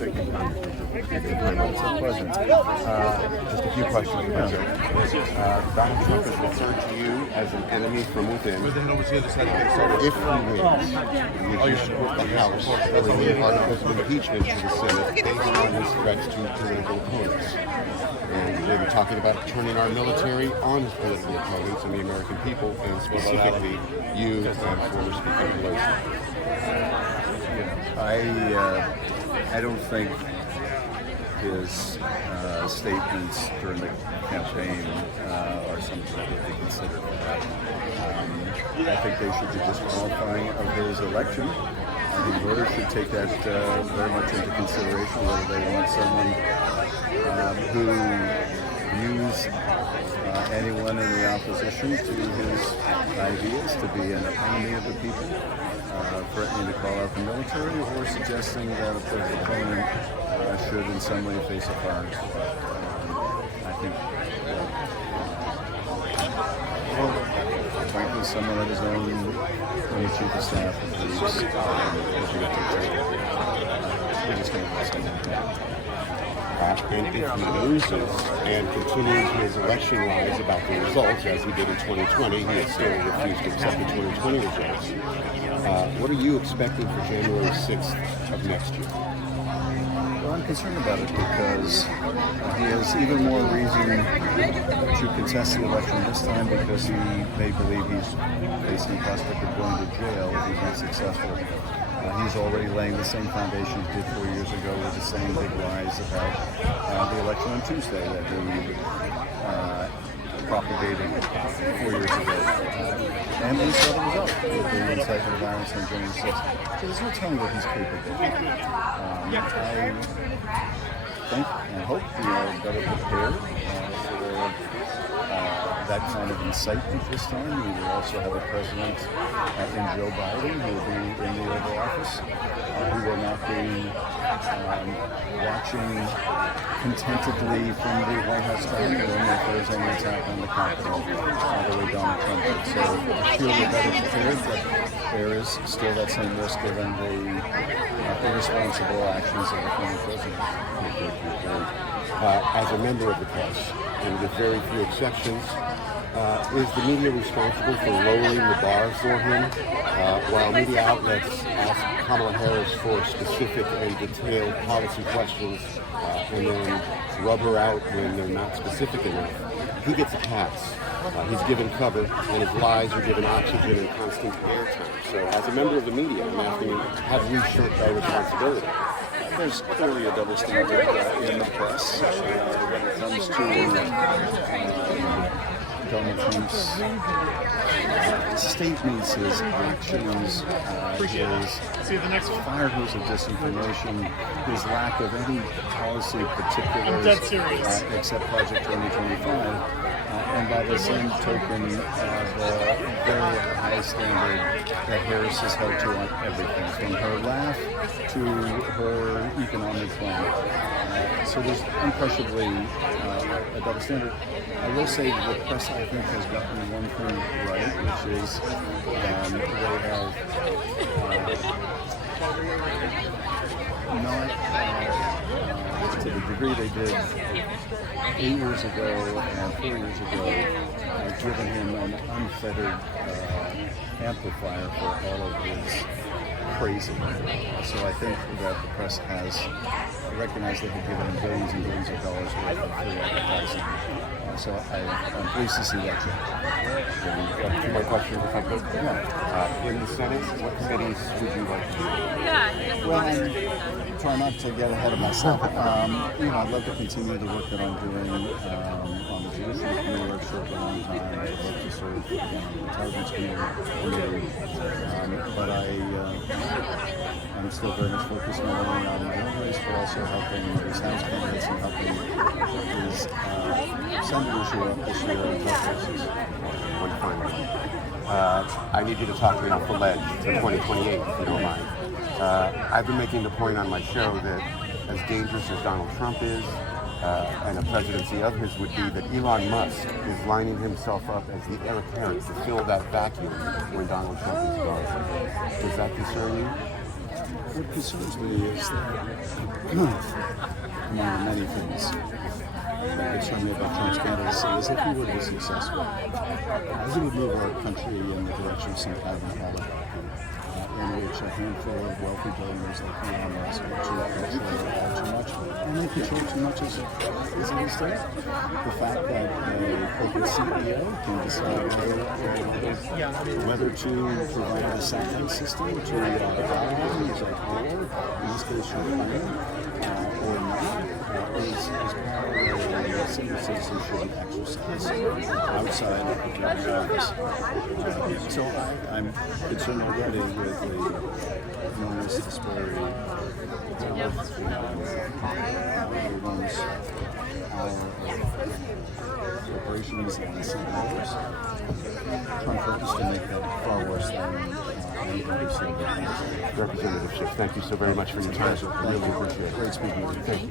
Thank you. It's a pleasure. Just a few questions. Donald Trump has referred to you as an enemy from within. If he wins, would you support the House bringing articles of impeachment to the Senate based on his threats to political opponents? And they were talking about turning our military on his political opponents and the American people, and specifically you and former Speaker Pelosi. I don't think his statements during the campaign are something that would be considered. I think they should be disqualifying of his election. I think voters should take that very much into consideration, whether they want someone who views anyone in the opposition to his ideas to be an enemy of the people, threatening to call out the military, or suggesting that a political opponent should in some way face a fire. I think, frankly, someone of his own, from the chief of staff of police, would be a dictator. We're just going to let someone do. And if he loses and continues his election lies about the results, as he did in 2020, he has still refused to accept the 2020 results. What are you expecting for January 6th of next year? Well, I'm concerned about it because he has even more reason to contest the election this time, because he may believe he's facing the prospect of going to jail if he's not successful. He's already laying the same foundation he did 4 years ago with the same big lies about the election on Tuesday that he propagated 4 years ago. And we saw the result with the incitement of violence on January 6th. So there's no telling what he's capable of. I think and hope we are better prepared for that kind of incitement this time. We will also have a president in Joe Biden who will be in the Oval Office, who will not be watching contentedly from the White House dining room if there's any attack on the Capitol the way Donald Trump did. So I feel we're better prepared, but there is still that same risk given the irresponsible actions of the former president. As a member of the press, and with very few exceptions, is the media responsible for lowering the bar for him? While media outlets ask Kamala Harris for specific and detailed policy questions and then rub her out when they're not specific enough, he gets a pass. He's given cover, and his lies are given oxygen and constant airtime. So as a member of the media, I'm asking you, have we shirked our responsibility? There's clearly a double standard in the press when it comes to Donald Trump's statements, his actions, his fire hose of disinformation, his lack of any policy particulars except Project 2025. And by the same token, the very high standard that Harris has held to on everything, from her laugh to her economic plan. So there's unquestionably a double standard. I will say that the press, I think, has gotten one thing right, which is they have not, to the degree they did 8 years ago and 4 years ago, given him an unfettered amplifier for all of his crazy. So I think that the press has recognized they have given him billions and billions of dollars worth of free advertising. So I'm pleased to see that change. Two more questions, if I could. Yeah. In the Senate, what committees would you like to do? Well, I'm trying not to get ahead of myself. I'd love to continue the work that I'm doing on the Judiciary Committee, where I've served a long time. I'd love to serve on the Intelligence Committee. But I'm still very much focused not only on my own race, but also helping these House candidates and helping these senators who are up this year in tough races. One final one. I need you to talk to me off the ledge for 2028, if you don't mind. I've been making the point on my show that as dangerous as Donald Trump is, and a presidency of his would be, that Elon Musk is lining himself up as the heir apparent to fill that vacuum when Donald Trump is gone. Does that concern you? what concerns me is that among the many things that concern me about Trump's candidacy is if he were to be successful, he would move our country in the direction of some kind of an oligarchy, in which a handful of wealthy billionaires like Elon Musk control too much, and they control too much as it is today. The fact that a corporate CEO can decide whether to provide a satellite system to evaluate like oil, in this case Ukraine, or not, is power that senior citizens should exercise outside of the office. So I'm concerned already with the enormous disparity of everyone's corporations and CEOs. Trump purpose to make that far worse than anything we've seen. Representative Schiff, thank you so very much for your time. I really appreciate it. Great speaking with you. Thank you.